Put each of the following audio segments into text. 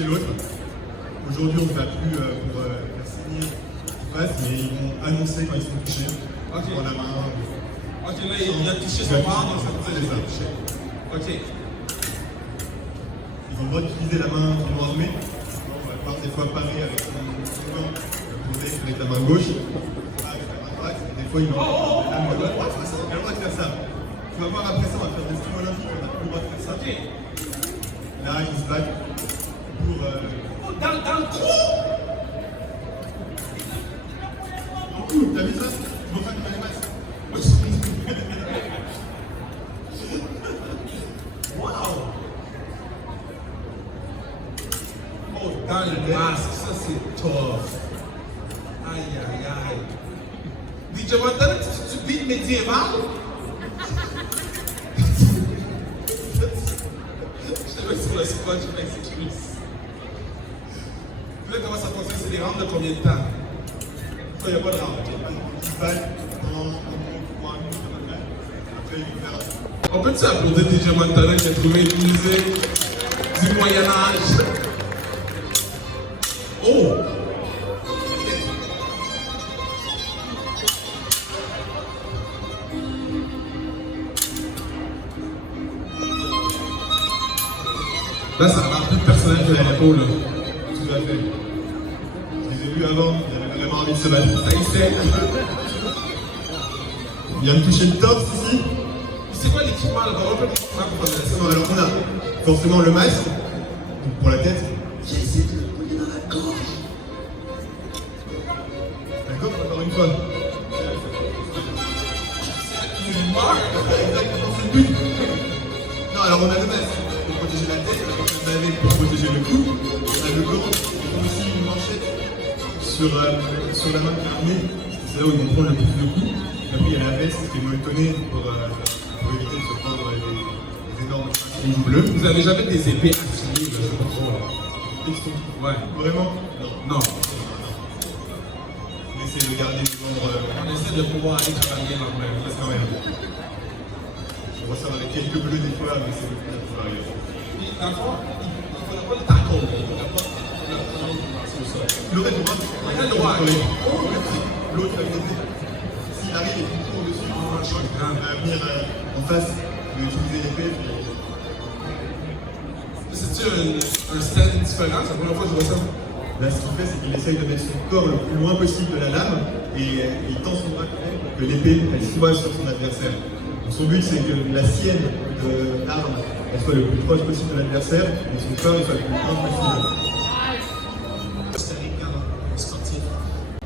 toucher l'autre. Aujourd'hui, on ne va plus pour faire signer qui passe, mais ils vont annoncer quand ils sont touchés. Ok. Dans la main. Ok, là, il a touché son bras, donc ça veut dire qu'il est touché. Ok. Ils ont le droit d'utiliser la main qu'ils ont armée. On va voir des fois parer avec son gant, avec la main gauche, avec la main droite. Et des fois, ils ont la main droite. Il a le droit de faire ça. Tu vas voir après ça, on va faire des styles olympiques, on n'a plus le droit de faire ça. Ok. Là, ils se battent pour. Dans le trou. En coup, t'as vu ça? Je m'en fais avec les masques. Wow. Oh, dans le masque, ça c'est tough. Aïe, aïe, aïe. DJ Montana, tu beats médiéval? Je te mets sur le spot, je m'excuse. Puis là, comment ça fonctionne? C'est des rounds de combien de temps? Il n'y a pas de round. Ils se battent pendant un minute à peu près. Après, ils vont faire. On peut-tu applaudir DJ Montana qui a trouvé une musique du Moyen-Âge? Oh! Là, ça a l'air plus personnel que la peau, là. Tout à fait. Je les ai vus avant, ils avaient vraiment envie de se battre. Ça y est. Il vient de toucher le torse ici. C'est quoi l'équipement là? On peut l'équipement pour faire ça. Alors on a forcément le masque, donc pour la tête. J'ai essayé de le coller dans la gorge. La gorge encore une fois. Tu meurs? Exactement, c'est le but. Non, alors on a le masque pour protéger la tête, on a le pour protéger le cou, on a le gant, on a aussi une manchette sur la main qui est armée. C'est là où on prend le plus de coups. Et puis il y a la veste qui est molletonnée pour éviter de se prendre les énormes rouges bleus. Vous avez jamais des épées affilées, là, je comprends. Ouais. Vraiment? Non. Non. On essaie de garder les membres. On essaie de pouvoir aller travailler dans le même. Quand même. On ressort avec quelques bleus des fois, mais c'est le plus naturel. Puis, dans le fond, il ne faut pas le tackle, il ne faut pas passer au sol. L'aurait droit. Il a le droit. L'autre avec l'épée. S'il arrive et qu'il court dessus, il va venir en face, il va utiliser l'épée. C'est-tu un stand différent? C'est la première fois que je vois ça. Là, ce qu'il fait, c'est qu'il essaye de mettre son corps le plus loin possible de la lame et il tend son bras quand même pour que l'épée elle soit sur son adversaire. Donc, son but, c'est que la sienne de l'arme elle soit le plus proche possible de l'adversaire et son corps il soit le plus loin possible. Historique en sportif.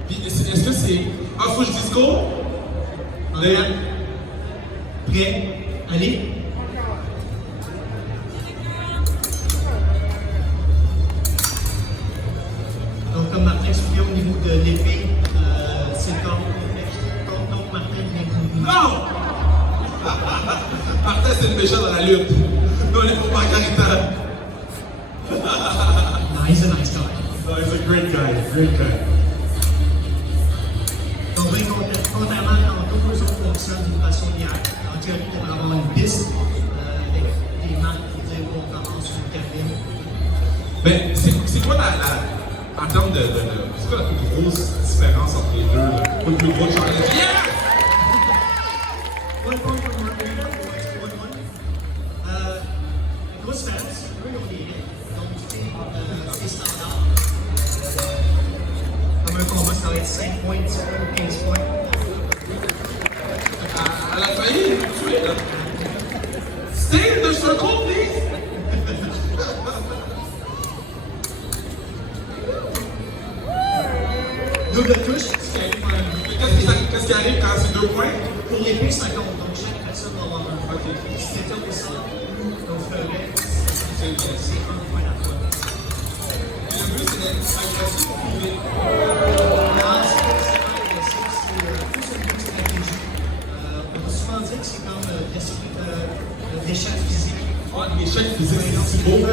Puis, est-ce que c'est. Ah, faut que je dise go? Prêt? Allez? Donc, comme Martin expliquait au niveau de l'épée, c'est le corps. Donc, Martin vient Non! Martin, c'est le méchant dans la lutte. Nous, on est pour Margarita. He's a nice guy. No, he's a great guy, great guy. Donc, bien, contrairement à tantôt, nous autres fonctionnent d'une façon linéaire. En théorie, on va avoir une piste avec des marques qui disent qu'on commence une cabine. Mais c'est quoi en termes de. C'est quoi la plus grosse différence entre les deux? Là? Quoi le plus gros challenge? Yeah! One point for Margarita, one point. Grosse différence, eux, ils ont des hits. Donc, c'est standard. Comme un combat, ça va être 5 points, 10 points ou 15 points. Elle a failli nous tuer, là. Stay in the circle, please! Double touche, ce qui arrive pour un Qu'est-ce qui arrive quand c'est 2 points? Pour l'épée, ça compte. Donc, chaque personne va avoir un point. Si c'était au sol, on ferait c'est 1 point à fois. Le but, c'est d'être agressif pour trouver. Non, c'est pas agressif, c'est plus une stratégie. On va souvent dire que c'est comme l'échec physique. Ah, l'échec physique, Donc, c'est si beau. tu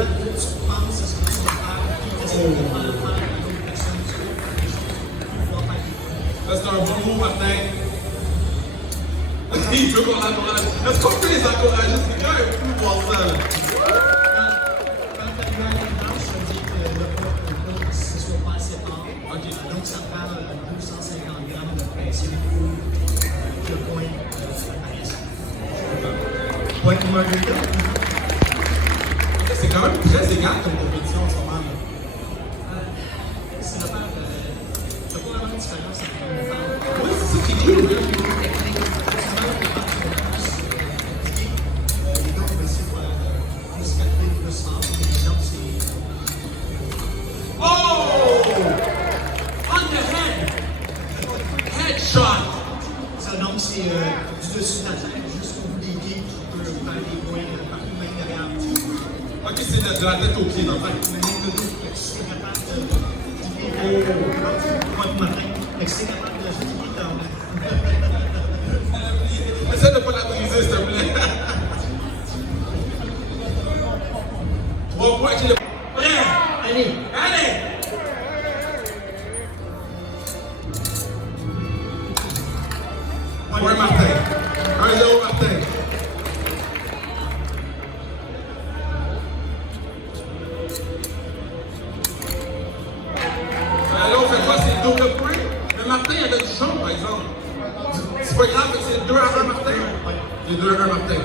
penses à ce que tu vas faire, tu essaies de faire à l'autre personne, tu vas faire des choses pour pouvoir faire des points. Ça, c'est un bon mot, Martin. Il veut qu'on l'encourage. Est-ce qu'on peut les encourager? C'est quand même fou de voir ça, là. Quand tu arrives à la finale, ça veut dire que Merci beaucoup. Le point. Point pour Margarita. C'est quand même très égal comme compétition en ce moment. C'est la part de. Il n'y a pas vraiment de différence entre une femme. Oui, c'est ça qui est cool. Les gars, on va essayer de faire musicalité plus fort. Les gens, c'est. Oh! On the head! Headshot! Ça, donc, c'est du dessus de la tête jusqu'au bout des pieds. On peut faire des points partout, même derrière. Ok, c'est de la tête aux pieds, dans le fait. Mais même le dos, si t'es capable de. Moi, le matin. Fait que si t'es capable de. Essaie de ne pas la briser, s'il te plaît. 3 points, j'ai le. Prêt! Allez! Allez! Point Martin. 1-0 Martin. Alors, on fait quoi? C'est double point? Mais Martin, il avait du jaune, par exemple. C'est pas grave, c'est 2-1 Martin. C'est 2-1 Martin.